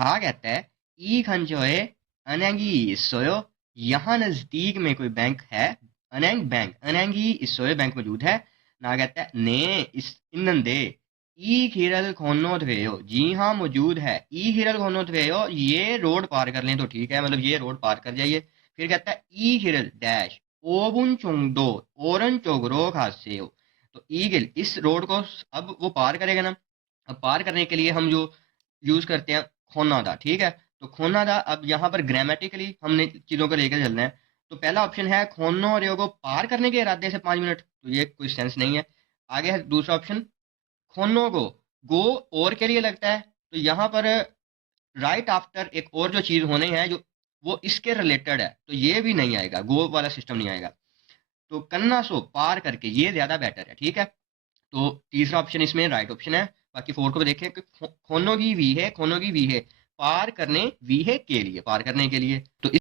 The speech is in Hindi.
खा कहता है ई खंजोए अनेंगी इसोयो, यहाँ नजदीक में कोई बैंक है, अनेंग बैंक अनेंगी इसोयो बैंक मौजूद है। ना कहता है ने इस इंदन दे ई खिरल खोनो थे जी हाँ मौजूद है, ई खिरल खोनो थे ये रोड पार कर लें तो ठीक है, मतलब ये रोड पार कर जाइए। फिर कहता है ई खिरल डैश ओबुन चोंगडो ओरन चोगरो खासे हो। तो ईगल इस रोड को अब वो पार करेगा ना। अब पार करने के लिए हम जो यूज करते हैं खोना था, ठीक है। तो खोना था, अब यहाँ पर ग्रामेटिकली हमने चीजों को लेकर चलना है। तो पहला ऑप्शन है खोनो रेयो को पार करने के इरादे से 5 मिनट, तो ये कोई सेंस नहीं है। आगे है दूसरा ऑप्शन खोनो को गो और के लिए लगता है, तो यहाँ पर राइट आफ्टर एक और जो चीज होने हैं जो वो इसके रिलेटेड है, तो ये भी नहीं आएगा, गो वाला सिस्टम नहीं आएगा। तो कन्ना सो पार करके ये ज्यादा बेटर है, ठीक है। तो तीसरा ऑप्शन इसमें राइट ऑप्शन है। बाकी फोर को भी देखें कि खोनो की वी है, खोनो की वी है पार करने, वी है के लिए पार करने के लिए। तो